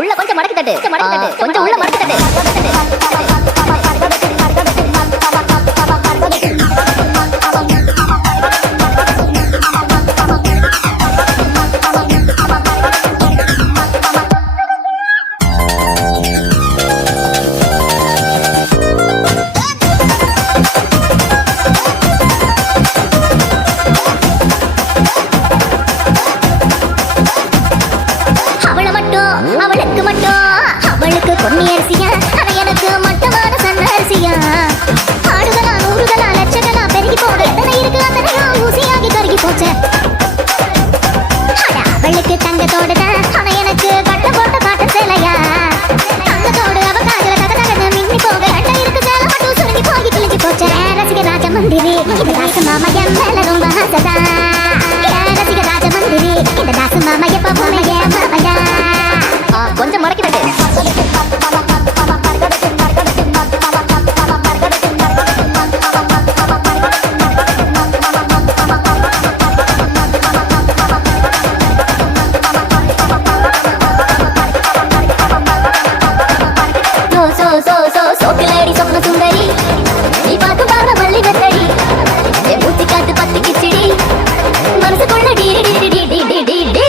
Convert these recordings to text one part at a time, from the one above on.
உள்ள கொஞ்சம் மடக்கி தட்டு, கொஞ்சம் உள்ள மடக்கி தட்டு. அவளுக்கு மட்டும் அவளுக்கு பொன்னி அரிசியா, அது எனக்கு மட்டமான சன்ன அரிசியா. ஆடுகளா நூறுகளா லட்சங்களா பெருகி போக எத்தனை இருக்கு அத்தனையோ ஊசியாகி கருகி போச்ச. அவளுக்கு தங்கத்தோடு தான், அவன் எனக்கு கட்ட போட்ட காட்ட சேலையா. தங்கத்தோடு அவ காதுல தக தகன்னு மின்னி போக ரெட்ட இருக்கு சேலை மட்டும் சுருங்கி போகி கிழிஞ்சு போச்ச. ரசிக ராஜ மந்திரி இந்த தாசு மாமா என் மேல ரொம்ப ஆசைதா. ரசிக ராஜ மந்திரி இந்த தாசு மாமா எப்ப போமையே மாமையா. கொஞ்சம் மடக்கி தட்டு. சோக்கிலடி சொன்ன சுந்தரி, நீ பார்த்து பாட மல்லி வெத்தடி, என் புத்தி காத்து பத்தி கிச்சிடி, மனசுக்குள்ள டி டி டி டி டி டி டி.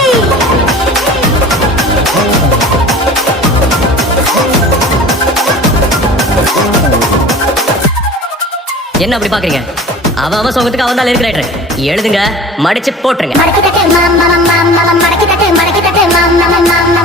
என்ன அப்படி பாக்குறீங்க? அவன் சோகத்துக்கு அவன் தான் இருக்கிற எழுதுங்க, மடிச்சு போட்டுருங்க. மடக்கி தட்டு மாமா மாமா, மடக்கி தட்டு மாமா மாமா.